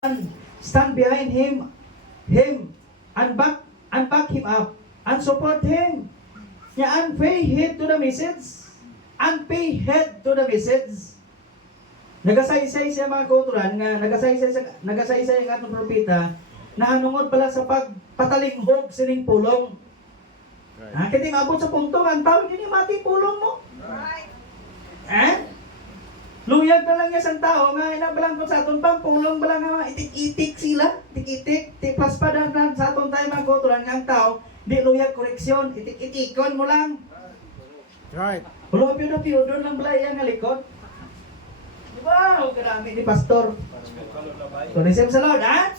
stand behind him and back him up and support him. And pay heed to the message. And pay heed to the message. Nagasaysay siya mga kauturan nga nagasaysay ang atong propeta na hanungod pala sa pagpatalinghog sining pulong. Right. Kaya maabot sa punto ang tao hindi mati pulong mo. Right. Luyag na lang niya sa tao nga inabalang ko sa aton pang pulong balang nga itik-itik sila, itik-itik, tipas pa na sa aton tayo mga kauturan nga ang tao di luyag koreksyon, itik-itikon mo lang. Right. Hulo piyo doon lang balay ang likod. Wow, karami ni pastor. Tunisip sa Lord, ha?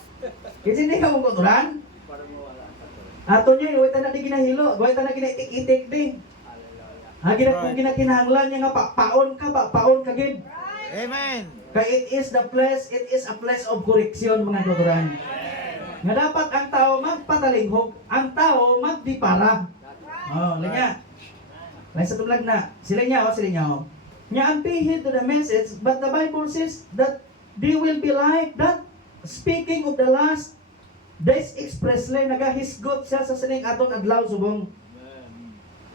Kasi hindi ka mong kauturan. Ato niya, huwag na di ginahilo, huwag na ginaitik-itik din. Kung ginakinahanglan niya nga, paon ka gid. Amen. Kaya it is a place of correction mga kauturan. Nga dapat ang tao magpatalinghog, ang tao magdipara. Oh, linya. Lain sa tulag na, sila niya. Nya ang pay heed to the message, but the Bible says that they will be like that. Speaking of the last days expressly, nagahisgot siya sa sining aton adlaw subong.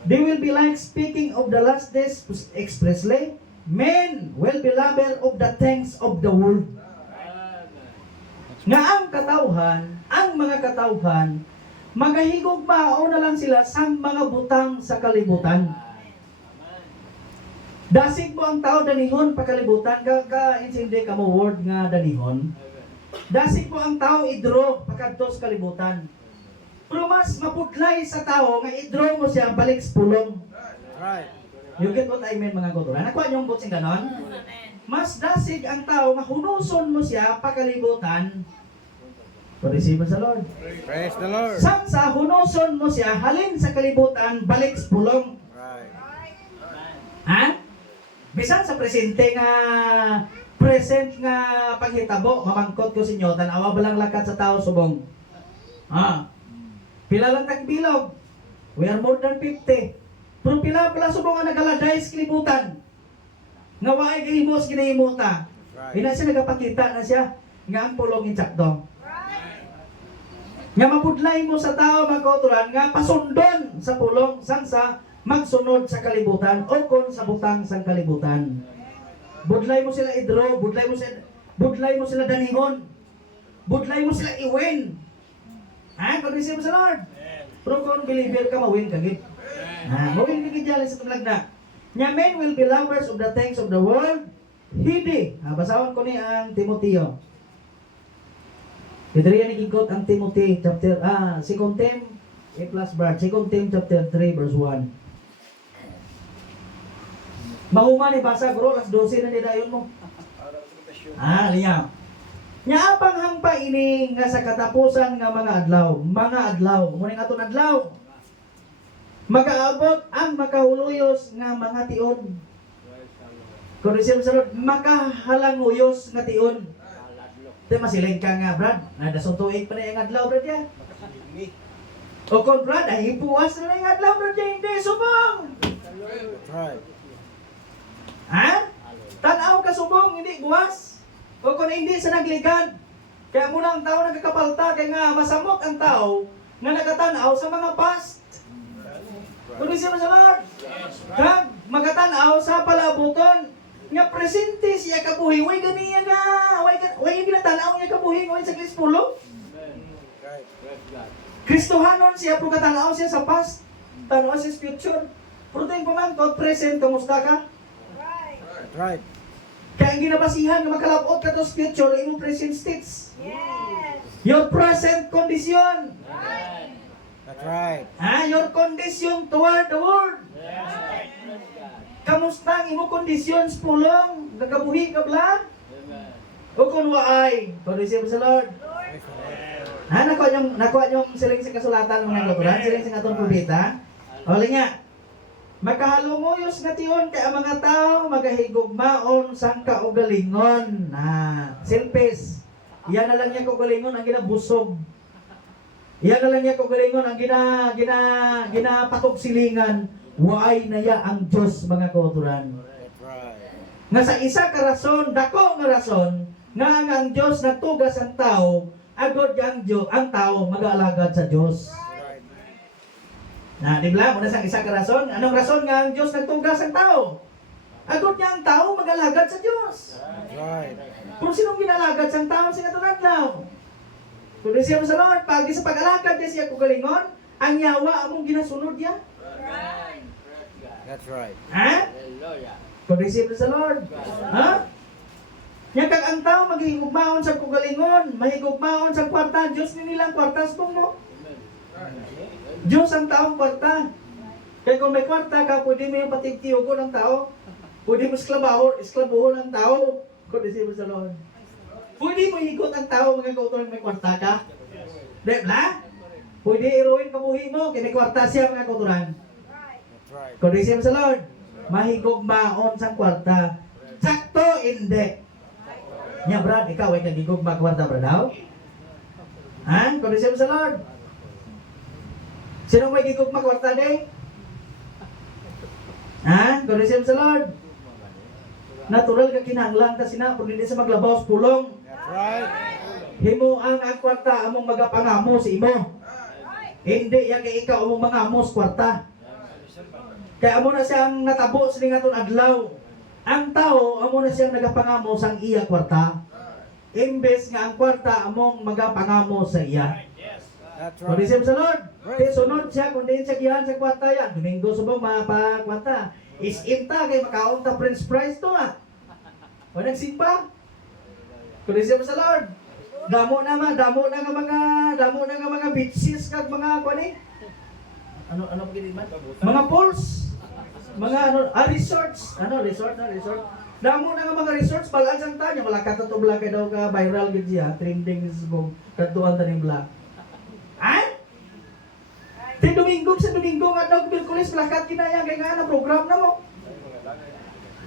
They will be like speaking of the last days expressly. Men will be lover of the things of the world. Nga ang mga katawhan, magahigugmao na lang sila sa mga butang sa kalibutan. Dasig mo ang tao danihon pakalibutan, ka-insindi ka mo word nga danihon. Dasig mo ang tao idro pakadto sa kalibutan. Pero mas mapudlay sa tao nga i-draw mo siya balik sa pulong. Right. You get what I mean mga kauturan? Nakuha niyong butsing ganon? Mas dasig ang tao nga hunuson mo siya pakalibutan. Parisiba sa Lord. Praise the Lord. Sa hunuson mo siya halin sa kalibutan balik sa pulong. Right. Ha? Bisan sa present nga paghitabo, mamangkot ko sa inyo, tanawa balang lakat sa tao subong. Pila lang tagbilog. We are more than 50. Pero pila pala subong nga nagaladay sa kalibutan. Nga waay gihimos ginahimuta. Ina siya nagapakita na siya nga ang pulong insakto. Nga mapudlay mo sa tao mga kauturan nga pasundon sa pulong sansa magsunod sa kalibutan o kon sa butang sa kalibutan. Budlay mo sila idro, budlay mo sila danihon. Budlay mo sila iwin. Pag-receive mo sa Lord. Pero kung believer ka, mawin ka gid. Mawin ka gid dyan sa tulag na. Nya men will be lovers of the things of the world. Hindi. Basawan ko ni ang Timoteo. Ito rin nagigkot ang Timothy chapter, 2 Tim, A+, 2 Tim chapter 3 verse 1. Mahuma ni basa bro, alas 12 na nidayon mo. Liya. Nya apang hangpa ini nga sa katapusan nga mga adlaw, muning aton adlaw. Magaabot ang makahuluyos nga mga tion. Kung isip sa Lord, makahalanguyos nga tion. Ito masiling ka nga, Brad. Nadasuntuig pa na yung adlaw, Brad, ya. O kung, Brad, ay ipuwas na yung adlaw, Brad, ya. Hindi, subong. Right. Tanaw ka subong, hindi buwas. O kung hindi sa nagligad. Kaya muna ang tao nagkakapalta, kaya nga masamot ang tao na nagatanaw sa mga past. Kung isip mo sa Lord, kag magatanaw sa palabuton, nga presente siya kabuhi, way ganiya nga, way yung ginatanaw niya kabuhi, way sa Krispulo. Kristohanon siya, pero katanaw siya sa past, tanaw siya sa future. Pero ito yung pamangkot, present, kamusta ka? Right. Kaya ang ginabasihan na makalapot ka to sa future, yung present states. Yes. Your present condition. Right. That's right. Your condition toward the world. Right. Kamusta ang imo kondisyon sa pulong? Nagabuhi ka ba? O kung waay, kondisyon mo sa Lord. Nakuha niyong siling sa kasulatan ng mga naturan, siling sa atong propeta. O nga, makahalunguyos nga tiyon kay ang mga tao magahigugmaon sang kaugalingon. Selfish. Iyan na lang niya kaugalingon ang ginabusog. Iyan na lang niya kaugalingon ang ginapatog silingan. Waay na ya ang Diyos mga kauturan. That's right. Nga sa isa ka rason, dako nga rason, nga ang Dios nagtugas ang tao, agod ang tao mag-aalagad sa Dios. Right. Na, di ba? Muna sa isa ka rason. Anong rason nga ang Diyos nagtugas ang tao? Agad niya ang tao mag-alagad sa Diyos. That's right. Kung sinong ginalagad sa tao, siya tulad lang. Kung siya sa Lord, pag sa pag-alagad niya siya kugalingon, ang yawa among ginasunod niya. Right. That's right. Ha? Hallelujah. Kung siya sa Lord. Ha? Nya kag ang tao maghigugmaon sa kugalingon, mahigugmaon sa kwarta, Diyos ni nilang kwarta sa mo. Diyos ang taong kwarta. Kaya kung may kwarta ka, pwede mo yung patigtiyugo ng tao. Pwede mo esklabuhon ng tao. Kung siya sa Lord. Pwede mo higot ang tao mga kautulan may kwarta ka. Di ba? Pwede iruin kabuhi mo, kaya may kwarta siya mga kautulan. That's right. Kung siya sa Lord, mahigugmaon sa kwarta. Sakto, hindi. Nya Brad, ikaw ay nagigugma kwarta ba daw? Ha? Kung siya sa Lord. Sino may gigugma kwarta day? Ha? Kung siya sa Lord. Natural ka kinahanglan ta sina kung hindi sa maglabaw sa pulong. That's right. Himo ang kwarta among magapangamo sa imo. Hindi ya kay ikaw among mangamo sa kwarta. Kaya amo na siyang natabo sa lingaton adlaw. Ang tao amo na siyang nagapangamo sang iya kwarta. Imbes nga ang kwarta among magapangamo sa iya. That's Kung right. sa Lord, kaya sunod siya kung din siya gihan sa kwarta yan. Domingo subong mapakwarta. Is-inta kay makaon ta Prince Prize to ah. O nagsimba. Kung sa Lord. Damo na nga mga beaches kag mga kuani. Ano pagini man? Mga pools. Mga resorts. Resort. Damo na nga mga resorts balaan sang tanya wala ka to bla kay daw ka viral gid siya, trending sa bog. Tatuan ta ning bla. Ha? Di Domingo nga daw Miyerkules plakat kinaya kay nga na program na mo.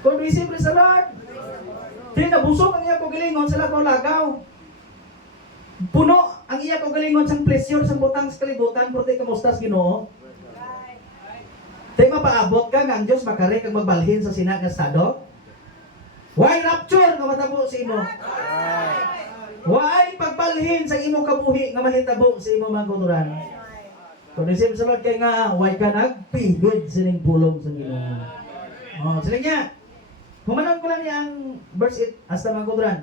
Kung receive sa Lord. Di nabusog ang iya kogalingon sa lakaw lagaw. Puno ang iya kogalingon sang pleasure sang butang sa kalibutan pero di kamusta sa Ginoo. Di mapaabot ka nga ang Diyos makari kag magbalhin sa sina nga estado. Why rapture nga matabo sa imo? Right. Why pagbalhin sa imo kabuhi nga mahitabo sa imo mga kuturan? Kung isip sa Lord kay nga, why ka nagpigid sining pulong sa Ginoo. Oh, sila niya. Humanon ko lang niya ang verse 8 hasta mga kuturan.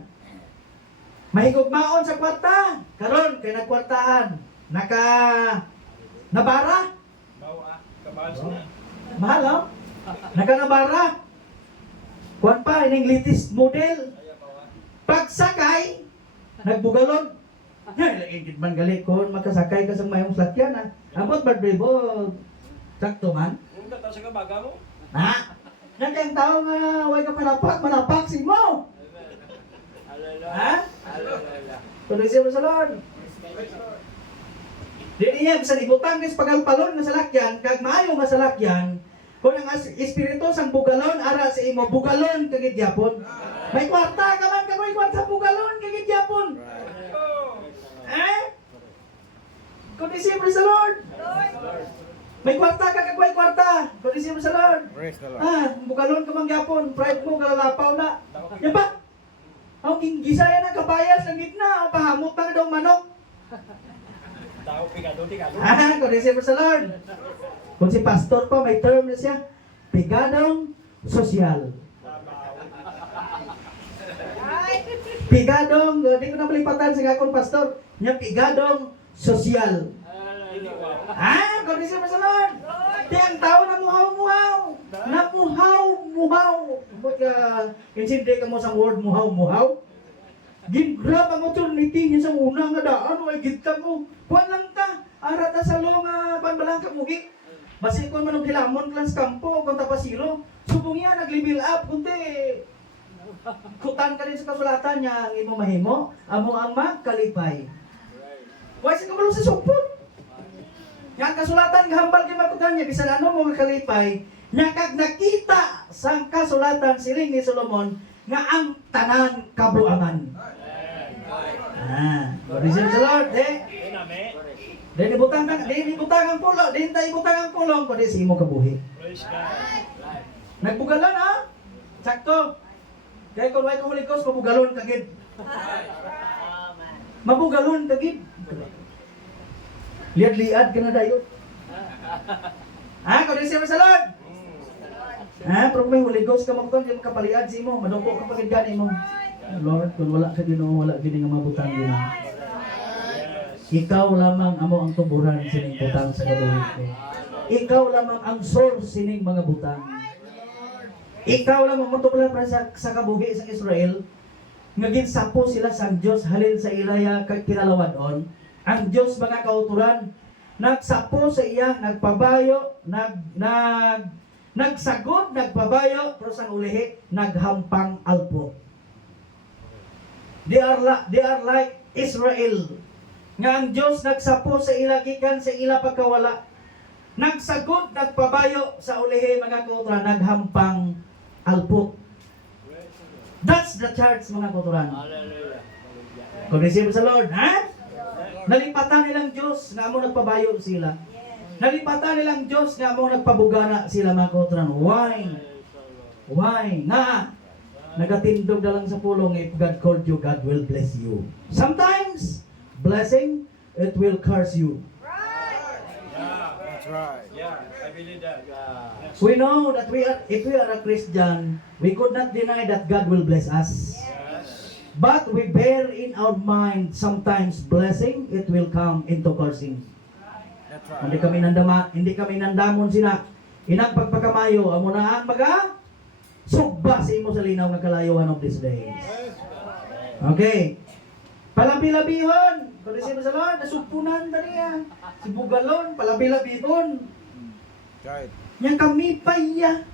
Mahigugmaon sa kwarta. Karon kay nagkwartahan. Nabara. Mahal, oh? Nabara. Kuan pa, ining latest model. Pagsakay, nagbugalon. Ingit man gali ko, makasakay ka sa mayong sakyan ha. Ambot ba dribo? Sakto man? Kung tataw sa kabaga mo, Ha? Nandiyan tao nga, way ka malapak si mo. Hallelujah. Ha? Hallelujah. Tuloy mo sa Lord. Di niya, sa ibutang is pagalpalon nga salakyan, kag maayo nga salakyan, kung ang espiritu sang bugalon, ara sa imo, bugalon kagid yapon. May kwarta ka man, kag may kwarta bugalon kagid yapon. Eh? Kung isipin sa Lord. May kwarta ka kag may kwarta. Kung isipin sa Lord. Praise the Lord. Bugalon ka man yapon, pride mo kalalapaw na. Yan ba? Ang gisaya na kabayas ng gitna, ang pahamot pa daw manok. tao pigado, tigado. Kung isipin sa Lord. Kung si pastor pa, may term na siya. Pigadong sosyal. Pigadong, di ko na malipatan sa kakong pastor. Yung pigadong sosyal. Kung isipin sa Lord. Di ang tao na muhaw-muhaw. Namuhaw-muhaw. Ba't ka, insindi ka mo sa word muhaw-muhaw? Gingrab ang opportunity niya sa una nga daan. Ay, gita mo. Kuwan lang ta. Arata sa long, panbalang kamugi. Basi kung manong hilamon klang sa kampo, kung tapasiro. Subong yan, nag-level up. Kunti, kutan ka rin sa kasulatan niya, ang imo mahimo. Amo ang magkalipay. Huwag sa kamalong sa supot. Yang kasulatan gahambal kay makutan niya bisan ano mo kalipay nya kag nakita sang kasulatan siling ni Solomon nga ang tanan kabuangan. Receive sa Lord, Dili butang ang pulo, dili tayo butang ang pulong kundi sa imo kabuhi. Praise God. Nagbugalan ha? Sakto. Kaya kung way Holy Ghost mabugalon kagid. Mabugalon tagid. Liad-liad ka na dayon. Kung di siya sa Lord. Pero may Holy Ghost ka magton, di mo kapaliad si mo, madungko ka pagid gani mo. Lord, kung wala ka Ginoo, wala gini nga mabutang Ginoo. Ikaw lamang amo ang tuburan sining butang sa kabuhit ko. Ikaw lamang ang source sining mga butang. Ikaw lamang mo tuburan para sa kabuhi sa Israel. Nga ginsapo sila sa Dios halin sa ilaya kinalawadon. Ang Dios mga kauturan nagsapo sa iya, nagpabayo, nagsagod, nagpabayo, pero sang ulihi naghampang alpo. They are like Israel. Nga ang Dios nagsapo sa ila gikan sa ila pagkawala. Nagsagod, nagpabayo sa ulihi mga kauturan, naghampang alpo. That's the church mga kauturan. Hallelujah. Kung receive sa Lord, ha? Nalipatan nilang Diyos nga amo nagpabayo sila. Nalipatan nilang Diyos nga amo nagpabugana sila mga kauturan. Why? Why? Nga, nagatindog na lang sa pulong, if God called you, God will bless you. Sometimes, blessing, it will curse you. That's right. Yeah, I believe that. We know that if we are a Christian, we could not deny that God will bless us. But we bear in our mind sometimes blessing, it will come into cursing. That's right. Hindi kami nandamon sina. Inang pagpakamayo, amo na ang maga sugba sa imo sa linaw nga kalayuan of these days. Okay. Palabi-labihon. Kung isip sa Lord, nasugpunan na niya. Si Bugalon, palabi-labihon. That's right. Yang kami pa iya.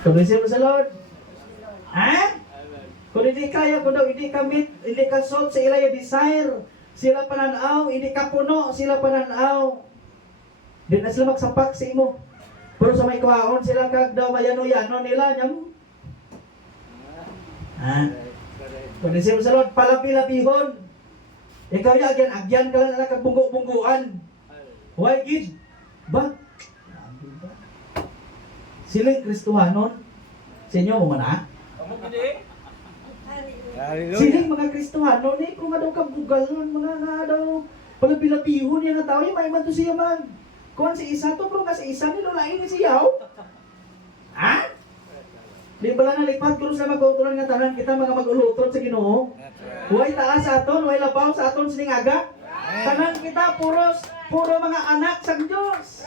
Kung isip sa Lord, kung hindi kaya ko daw, hindi ka sot sa ilaya desire, sila pananaw, hindi ka puno, sila pananaw. Di na sila magsapak sa imo. Pero sa may kuhaon, sila kag daw mayano-yano nila, nyam. Kung hindi sa Lord, palabi-labihon. Ikaw yung agyan ka lang na kagbunggo-bungguan. Why gid? Ba? Silang Kristuhanon, sa inyo mo mana? Kamu gini? Hallelujah. Siling mga Kristuhano ni kung daw kabugalon mga nga daw palabi-labihon yan nga tao yung may man to siya man. Kung si isa to kung si isa ni lolain ni siyaw. Di bala na lipat kung sa magkauturan nga tanan kita mga mag-ulutot sa Ginoo. That's right. Huwag taas sa aton, huwag labaw sa aton sining aga. Tanan kita puro mga anak sa Diyos.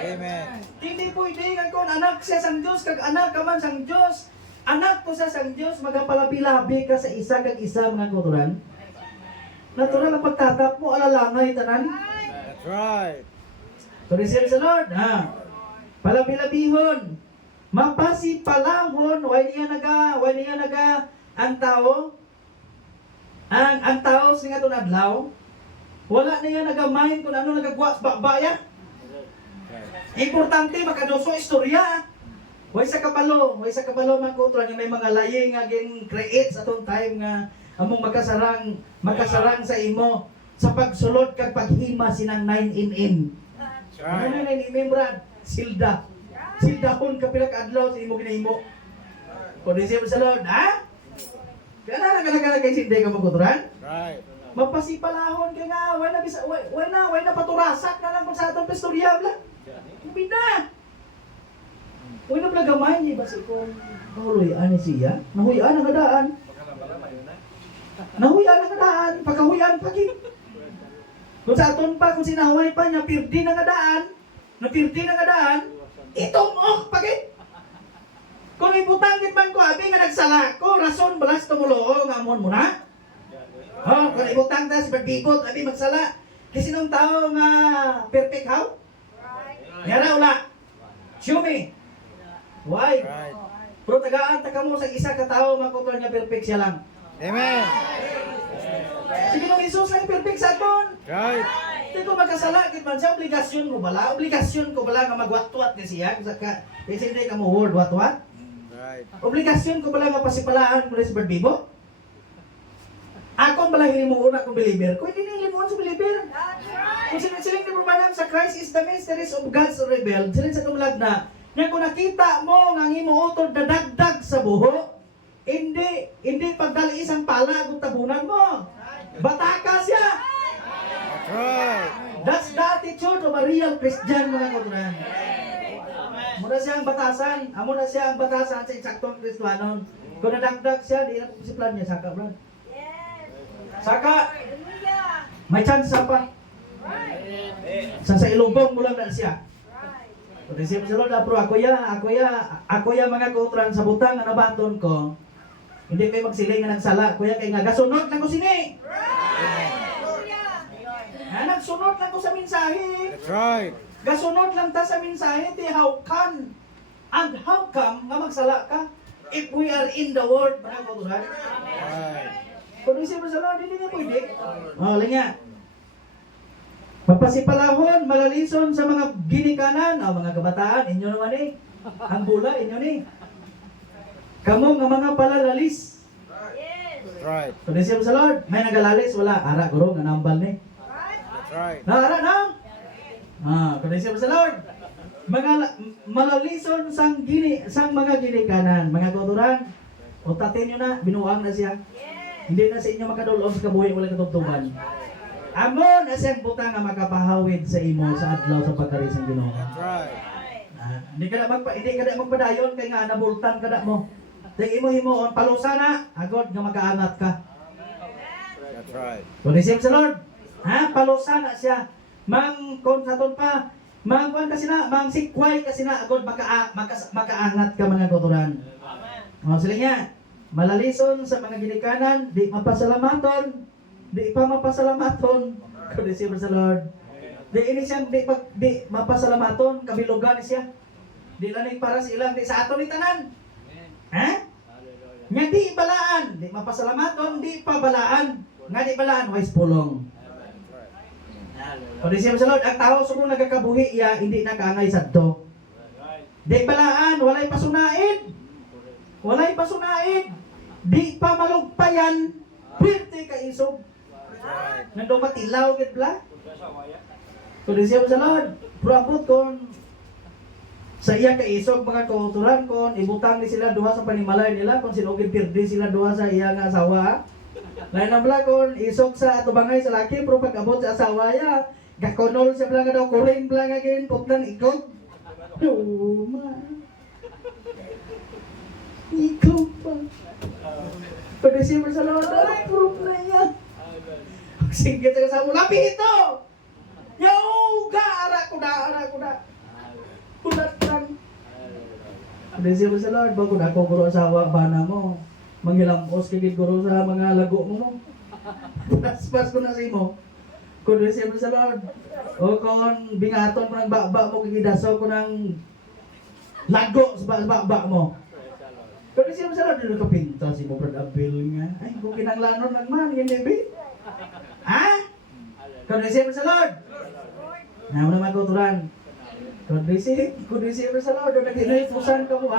Amen. Hindi pwede nga kung anak siya sa Diyos, kag anak ka man sa Diyos. Anak ko sa sang Diyos, magapalabi-labi ka sa isa kag isa mga kauturan. Natural ang pagtatap mo, alalangay tanan. That's right. So receive sa Lord, palabi-labihon. Mapasipalahon, why niya naga ang tao, ang tao sa nga itong adlaw, wala niya nagamahin kung ano nagagwa bakbaya. Importante, makadoso istorya. Way sa kabalo man ko yung may mga laying nga gin-create sa itong time nga among makasarang sa imo sa pagsulod kag paghima sinang 9-in. That's Ano right. na ni Brad? Silda. Sildahon ka pila ka adlaw sa imo ginahimo. Kung di siya sa Lord, Kaya na kay silda ka magkuturan? Right. Mapasipalahon kay nga, way na paturasak na lang kung sa atong pastorya bla. Hindi na. Way na plagamay ni basi kung nahuloyan ni siya. Nahuyan ang kadaan. Nahuyan ang kadaan. Pagkahuyan pa gid. Kung sa aton pa, kung sinaway pa niya, pirdi na kadaan. Napirdi na kadaan. Itumok pagit. Kung ibutangit man ko, abi nga nagsala ko, rason balas tumulo nga amon mo na. Kung ibutang ta si pagbibot, abi magsala. Kasi nung tao nga perfect how? Yara ula. Show me. Why? Right. Pero tagaan ta kamo sa isa ka tao makutuan nga perfect siya lang. Amen. Sige nung Isus lang perfect sa aton. Right. Hindi ko magkasala, kit man siya, obligasyon ko bala nga magwatwat ni siya, kasi hindi ka mo word watwat. Right. Obligasyon ko bala nga pasipalaan mo rin sa barbibo. Ako bala hilimuon akong believer ko, hindi nilimuon sa believer. Kung silang nabubanan sa Christ is the mysteries of God's revealed, silang sa tumulag na, nga kung nakita mo nga imo utod na dagdag sa buho, hindi pagdali isang pala kung tabunan mo. Bataka siya. That's right. That's the attitude of a real Christian, mga kauturan. Muna siya ang batasan. Amo na siya ang batasan sa insaktong Kristiyanon. Kung nadagdag siya, di na pusiplan niya. Saka, bro. Saka, may chance pa. Sa ilubong mo lang na siya. Kung isip sa Lord, pero ako ya mga kauturan sa butang na nabaton ko, hindi kayo magsiling nga nagsala. Kuya, kay nga gasunod lang ko sini. Nagsunod lang ko sa mensahe. That's right. Gasunod lang ta sa mensahe, ti how can and how come nga magsala ka if we are in the world, mga kauturan. Right. Kung isip sa Lord, hindi nga pwede. Lang nga. Papasipalahon, malalison sa mga ginikanan, mga kabataan, inyo naman eh. Ang bula, inyo ni. Kamu nga mga palalalis. That's right. Kung isip sa Lord, may nagalalis, wala. Ara, guro, nga nambal ni. That's right. Ara na. Kung isip sa Lord, mga malalison sang mga ginikanan, mga kauturan, utatin nyo na, binuang na siya. Hindi na sa inyo makadulong sa kabuhi, wala katugtugan. Amon na siyang butang nga makapahawid sa imo sa adlaw sa pagkari sa Ginoo. That's right. Hindi ka na magpadayon kay nga nabultan ka na mo. Tay imo himuon palusa na agod nga makaangat ka. That's right. Kung isip sa Lord, palusa na siya. Mang konsaton pa, mang kuan kasi na, mang sikway kasi na agod makaangat ka mga kauturan. Sila nga, malalison sa mga ginikanan, di mapasalamaton. Di pa mapasalamaton. Kung isip sa Lord. Di ini siyang di mapasalamaton, kabilugan siya. Di lang para sa ilang, di sa ato ni tanan. Nga di balaan, di mapasalamaton, di pa balaan. Nga di balaan, wais pulong. Kung isip sa Lord, ang tao sumong nagkakabuhi iya, hindi nakaangay sa to. Di balaan, walay pasunain. Walay pasunain. Di pa malugpayan, pirte ka isog. Nandong matilaw gid bla. Kung siya sa Lord, proabot kon sa iya ka isog mga kauturan kon ibutang ni sila duha sa panimalay nila kon sinugid pirdi sila duha sa iya nga asawa. Lain na bla kon isog sa atubangay sa laki pero pag abot sa asawa ya gakonol siya bla nga daw kuring bla nga gin putlan ikog. Ikaw pa. Kung siya sa Lord, ay proof na yan. Singgit ka sa mula, pito! Yauga! Ara ko na! Kunat lang. Hindi siya sa Lord, bago na ako guro asawa, bana mo. Manghilamos kagit guro sa mga lago mo. Paspas ko na si mo. Kung siya sa Lord, o kung bingaton mo ng baba mo, kikidaso ko ng lago sa baba mo. Kung siya sa Lord, dito kapinta si mo, Brad Abel nga. Ay, kung kinanglanon lang man, yan baby. Kung receive sa Lord. Na una magkuturan. Kung receive sa Lord, nag-inuitusan ka mo,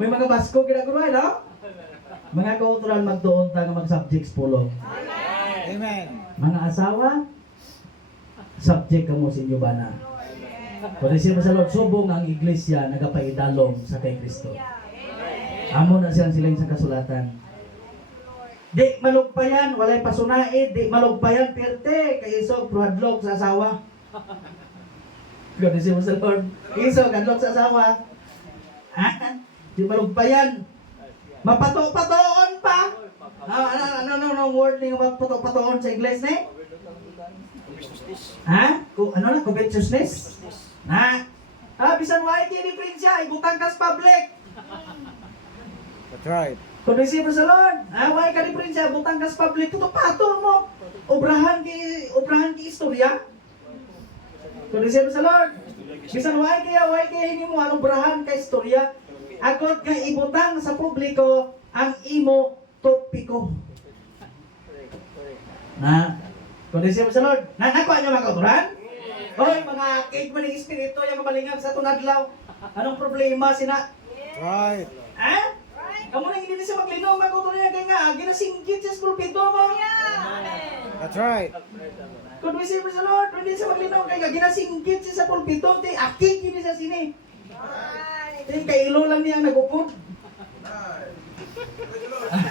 may mga basko ginagawa, no? Mga kauturan magtuon ta nga mag-subjects pulo. Amen. Mga asawa, subject ka mo sa inyo bana. Kung receive sa Lord, subong ang iglesia nagapaidalom sa kay Kristo. Amo na siyang siling sa kasulatan. Di malugpayan, walay pasunaid, di malugpayan, pirte, kay isog, pruhadlok sa asawa. Gano'n siya sa Lord. Isog, hadlok sa asawa. Di malugpayan. Mapato-patoon pa. Ano word nga mapato-patoon sa Ingles, ne? Covetousness? Bisan why kini prinsya, ibutang kas public. That's right. Kung receive sa Lord, why ka ni prinsya, butang kas public, ito pato mo. Obrahan ki istorya. Kung receive sa Lord, bisan why kaya hindi mo obrahan ka istorya. Agod ka ibutang sa publiko ang imo topiko. Kung receive sa Lord, nakuha niyo mga kauturan? Hoy, mga cake maning espiritu, yung mabalingag sa tunadlaw. Anong problema sina? Right. Kamu na hindi na siya maglinom, magkutuloy niya kaya nga, ginasinggit siya sa pulpito mo. That's right. Kung receive sa Lord, hindi siya maglinom kaya nga, ginasinggit siya sa pulpito, akik yun siya sini. Kailo lang niya nagupod.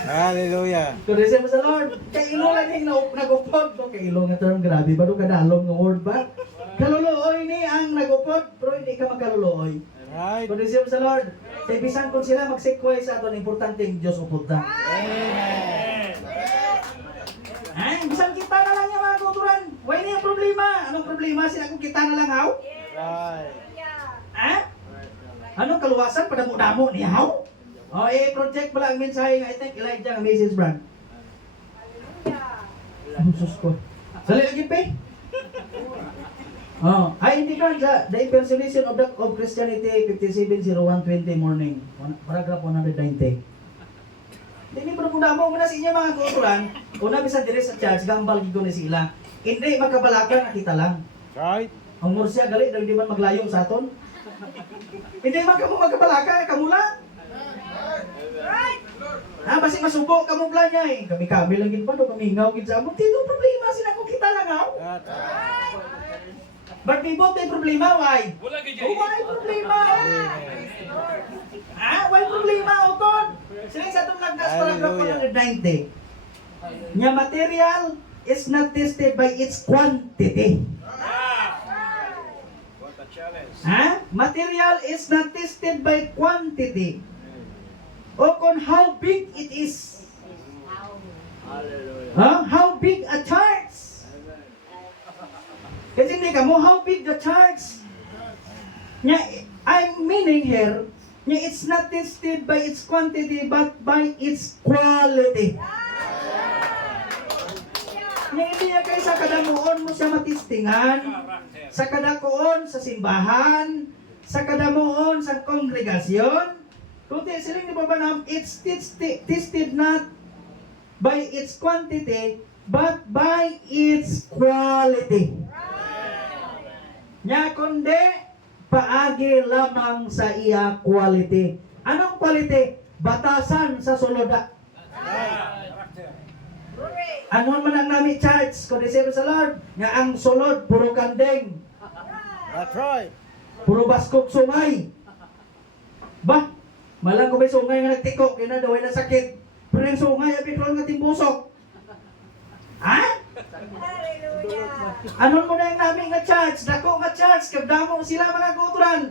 Hallelujah. Kung receive mo sa Lord, kay ilo lang yung nagupod. Kay ilo nga term, grabe ba doon kadalong ng word ba? Kaluluoy ni ang nagupod, pero hindi ka magkaluluoy. Right. Kung receive mo sa Lord, kay bisan kung sila magsikway sa aton, importante yung Diyos upod ta. Amen. Ay, bisan kita na lang yung mga kuturan. Why na yung problema? Anong problema? Sila kung kita na lang haw? Right. Ha? Anong kaluwasan? Padamo-damo ni haw? O, project pala ang mensahe nga. I think Elijah ang message, brand. Jesus ko. Sali lagi, pe? Oh, ay hindi ka sa The Impersonation of Christianity 570120 morning. Paragraph 190. Hindi pa mo mo muna sa inyo mga kuturan. Una bisan dire sa church gambal gid ni sila. Hindi magkabalakan nakita lang. Right. Ang Murcia gali daw di man maglayong sa aton. Hindi man kamo magkabalaka kamula. Right. Ha, basi masubo kamo plan niya eh. Kami lang gid pa do kami ngaw gid sa amon. Tino problema sila kung kita lang haw. That's right. But people may problema why? Wala ka Oh, why problema? Ha? Why problema utod? Sila sa itong lagdas paragraph Hallelujah. 190. Nya material is not tested by its quantity. What a challenge. Ha? Material is not tested by quantity. O kung how big it is. Hallelujah. Huh? How big a church? Kasi hindi ka mo, how big the church? Nya, I'm meaning here, nya it's not tested by its quantity but by its quality. Nya hindi niya kayo sa kadamuon mo siya matistingan, sa kadakuon sa simbahan, sa kadamuon sa kongregasyon. Kundi siling ni Baba Nam, it's tested not by its quantity but by its quality. Nya kundi paagi lamang sa iya quality. Anong quality? Batasan sa suluda. Ano man ang nami church kundi sino sa Lord? Nga ang sulod puro kandeng, That's right. puro baskog sungay. Ba, malang ko may sungay nga nagtiko kina daw ay nasakit. Pero yung sungay abi karon nga timbusok. Ha? Ano mo na yung namin nga church? Dako nga church, kagdamo sila mga kuturan.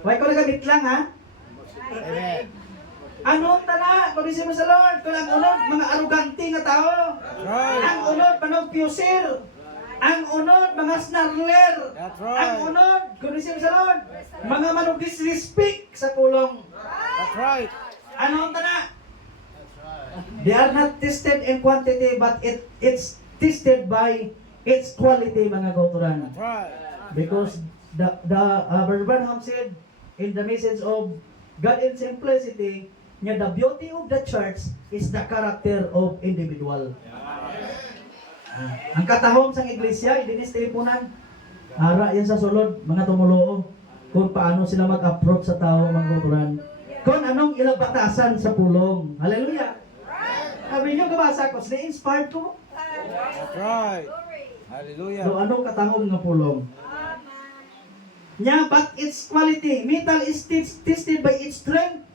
Why ko nagamit lang ha? Amen. Ano tala? Kung isip mo sa Lord, kung ang unod, mga arugante nga tao. Right. Ang unod, manog pusir. Ang unod, mga snarler. That's Ang right. unod, kung isip mo sa Lord, mga manog disrespect sa pulong. That's right. Ano tala? They are not tested in quantity, but it's tested by its quality, mga kauturan. That's right. Because Brother Branham said in the message of God in simplicity, the beauty of the church is the character of individual. Ang katahom sa iglesia, idinis teleponan, ara yan sa sulod, mga tumuloo, kung paano sila mag-approach sa tao, mga kauturan. Kung anong ilang batasan sa pulong. Hallelujah! Sabi nyo, kabasa ko, na-inspired ko. That's right. Hallelujah. So, anong katahom nga pulong? Nya, but its quality, metal is tested by its strength.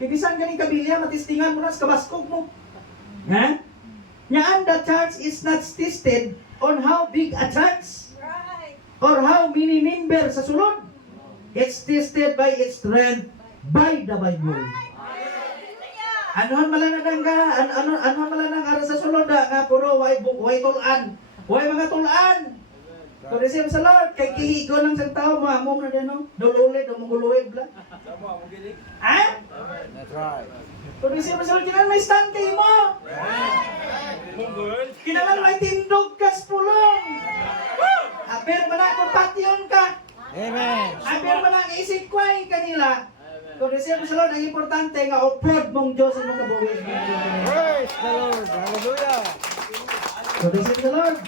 Ibisan ganing kabilya, matistingan mo na sa kabaskog mo. Ha? Nya, and the church is not tested on how big a church or how many members sa sulod. It's tested by its strength by the Bible. Anuhan malanang ka, anuhan malanang ara sa sulod nga puro way tulan. Way mga tulan. Kung isip sa Lord, kay kihigo lang sa tao, maamom na din, no? Dululid, dumuguluid bla. Tama, mo gilig. Ha? That's right. Kung isip sa Lord, kailangan may stand kayo mo. Mungol. Kailangan may tindog ka sa pulong. Apir mo na kung patyon ka. Amen. Apir mo na isikway kanila. Kung isip sa Lord, ang importante nga, upload mong Diyos ang mga kabuhi. Praise the Lord. Hallelujah. Kung isip sa Lord,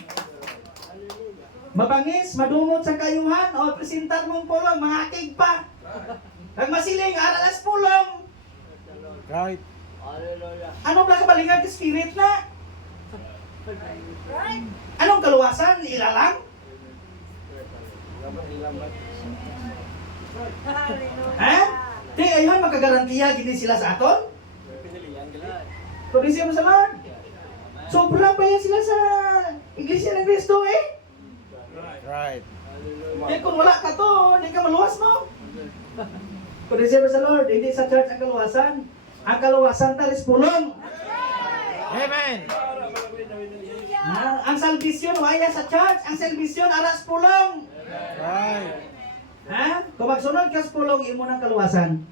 mabangis, madumot sa kayuhan, o presentar mong pulong, mahakig pa. Pag masiling, aralas pulong. Right. Hallelujah. Anong nakabalingan ka spirit na? Anong kaluwasan? Ilalang? Ha? Di ayun, magkagarantiya gini sila sa aton? Praise mo sa Lord. Sobrang baya sila sa Iglesia ng Cristo eh. Right. Kaya kung wala ka to, hindi ka maluwas mo. Praise mo sa Lord. Hindi sa church ang kaluwasan. Ang kaluwasan talis pulong. Amen. Ang salvation waya sa church. Ang salvation aras pulong. Right. Ha? Kung magsunod ka sa pulong, imo ng kaluwasan.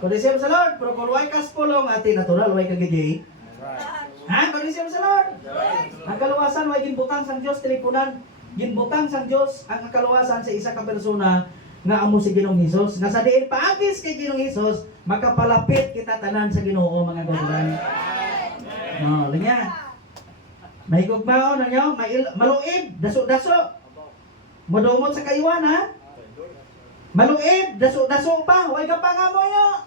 Praise mo sa Lord. Pero kung wala ka sa pulong, ati natural, wala ka gigi. Right. Ha? Praise mo sa Lord. Ang kaluwasan, wala ginbutang sang Diyos, teleponan. Ginbutang sang Diyos ang kaluwasan sa isa ka persona nga amo si Ginoong Hesus. Nga sa diin paagis kay Ginoong Hesus, makapalapit kita tanan sa Ginoo mga kauturan. No, linya. May gugmao na nyo, maluib, daso-daso. Madumot sa kayuan ha. Maluib, daso-daso pa, huwag ka pa nga mo nyo.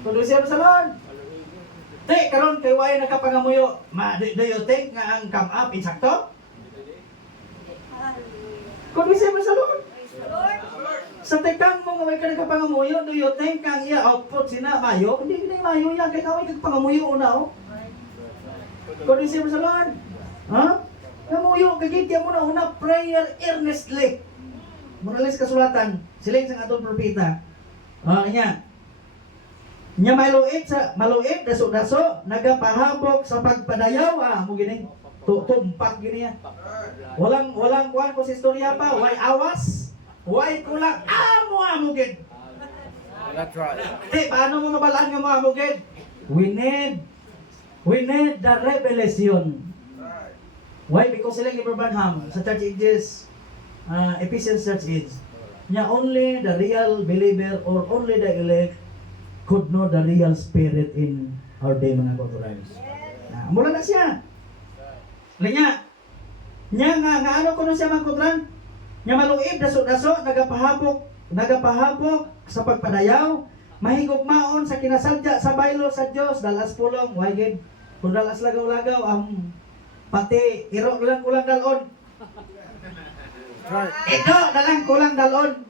Tuloy siya sa Lord. Te, karon kay way nakapangamuyo, do you think nga ang come up insakto? Kung siya sa Lord. Sa tekang mo nga way ka nakapangamuyo, do you think ang iya output sina mayo? Hindi na mayo yan, kaya kaway kagpangamuyo una oh. Kung siya sa Lord. Ha? Kamuyo, kagitya mo na una, prayer earnestly. Moralis kasulatan, siling sang atong propeta. Nya. Nya maluib daso-daso nagapahabok sa pagpadayaw mo gini. Tumpak gini ya. Walang kuan ko sa istorya pa, way awas, way kulang amo gid. That's right. Paano mo mabalaan nga mo amo gid? We need the revelation. Why? Because sila Abraham sa church ages, Ephesians church age, nya only the real believer or only the elect could know the real spirit in our day mga kauturan. Mula na siya. Linya. Nya nga ano kuno siya mga kauturan? Nya maluib daso-daso nagapahabok sa pagpadayaw, mahigugmaon sa kinasadya sa baylo sa Dios dalas pulong way gid. Kung dalas lagaw-lagaw ang pati iro lang kulang dalon. Right. Ito dalang kulang dalon.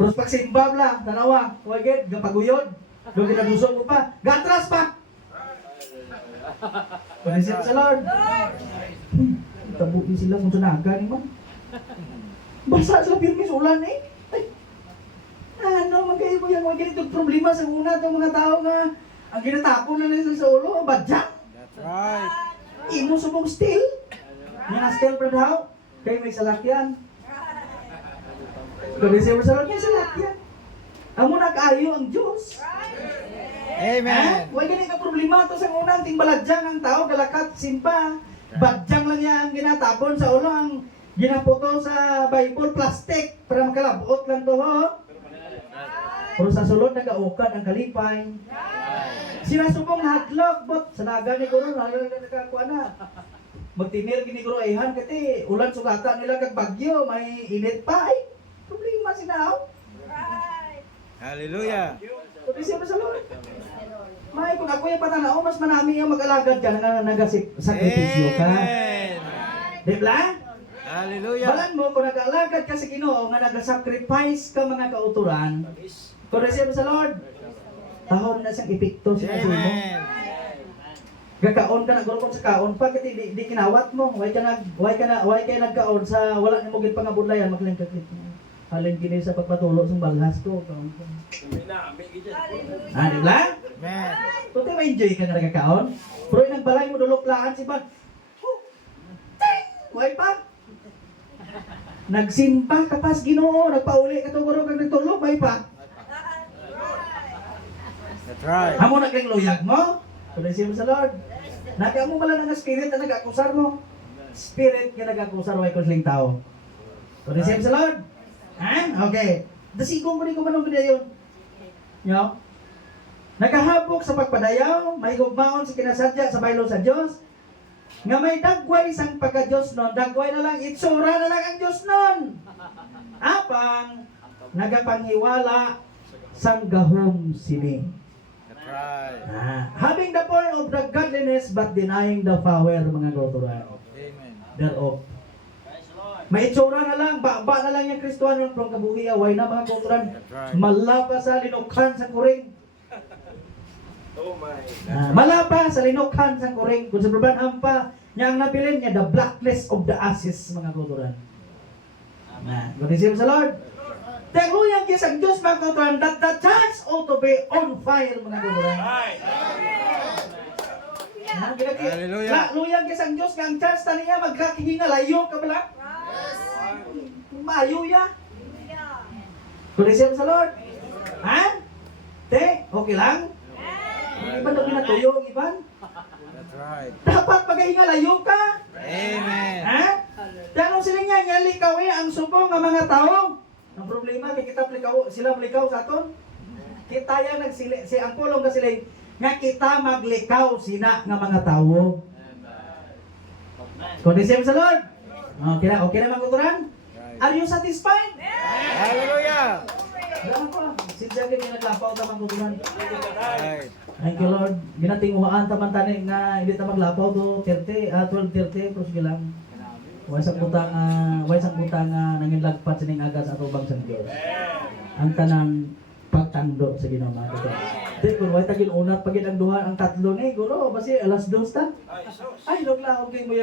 Terus pag simbab lang, tanawa, wagid, gapaguyod, do ginadusog mo pa, gatras pa. Panisip sa Lord. Tabukin sila kung sunaga ni man. Basa sila pirmis ulan eh. Ay, ano, magkaibo yan, wagid itong problema sa una itong mga tao nga, ang ginatapon na nila sa ulo, badyak. That's right. Imo subong steel. Nga na steel brad how? Kaya may salakyan. Kung isa mo sa Lord, may salakyan. Amo nag-ayo ang Diyos. Amen. Huwag ganit ka problema to sa unang ting baladyang ang tao, galakat, simpa. Badyang lang niya ang ginatapon sa ulo, ang ginaputo sa Bible, plastic, para makalabot lang to ho. Pero sa sulod, nag-aukad ang kalipay. Sinasubong hadlok, bot, sa naga ni Guru, nakakuha na. Magtinir gini Guru ayhan, kati ulan sugata nila kag bagyo, may init pa ay. Problema sinaw. Hallelujah. Kung siya sa Lord. May kung ako yung patanao, mas manami yung mag-alagad ka na nagasakripisyo ka. Amen. Di ba? Hallelujah. Balan mo, kung nag-alagad ka sa Ginoo, nga nag-sacrifice ka mga kauturan, kung siya sa Lord, tahon na siyang epekto sa mo. Amen. Gakaon ka na gulong sa kaon pa kasi di kinawat mo. Way kay nagkaon sa wala nimo gid pangabudlayan maglingkot. Halin kini sa pagpatulo sa balhas ko. Di ba? Amen. Tuti may enjoy ka nga nagkakaon. Pero yung balay mo duloklaan si Pan. Way pa. Nagsimba ka pas Ginoo, nagpauli ka to guro kag nagtulog way pa. That's right. Amo naging luyag mo. Tuloy siya sa Lord. Naka mo pala ng spirit na nag-akusar mo. Spirit nga nag-akusar way kusling tao. Tuloy siya sa Lord. Okay. Dasigong ko rin ko manong yun. Yo. Nagahabok sa pagpadayaw, may gugmaon sa kinasadya sa baylo sa Dios. Nga may dagway sang pagka-Diyos nun, dagway na lang, itsura na lang ang Diyos nun. Apang nagapanghiwala sang gahom sini. That's right. Having the form of the godliness but denying the power, mga kauturan. Amen. Thereof. May itsura na lang, ba na lang yung Kristiyano from kabuhi, away na mga kauturan. That's right. Malapa sa linukan sa kuring. Malapa sa linukhan sa kuring kung sa probanham pa niya ang napilin niya the blacklist of the ashes mga kauturan. God is sa Lord. Taguyang kisang Diyos mga kauturan that the church ought to be on fire mga kauturan. Hallelujah. Luyang kisang Diyos nga ang church ta niya magkakihingalayo ka pala. Maayo ya. God is sa Lord. Ha? Te, okay lang? Iban na pinatuyo, Iban? That's right. Dapat magkahingalayo ka. Amen. Ha? Tanong sila nga, nga likaw ang subong ng mga tao. Ang problema, kay kita sila malikaw sa aton. Kita yan nagsili, ang pulong na sila nga kita maglikaw sina ng mga tao. Kondisyon sa Lord. Okay na mga kuturan? Are you satisfied? Hallelujah. Dama ko, sinsa kayo naglapaw ta mga kuturan. Right. Thank you Lord. Ginatinguhaan taman tani nga hindi ta maglapaw do 12:30 pero sige lang. Way sa puta nga nangilagpat sining aga sa atubang sa Dios. Ang tanang pagtando sa Ginoo mga kuturan. Di kun way tagil unat pagid ang duha ang tatlo ni guro basi alas 2 ta. Ay log kay mo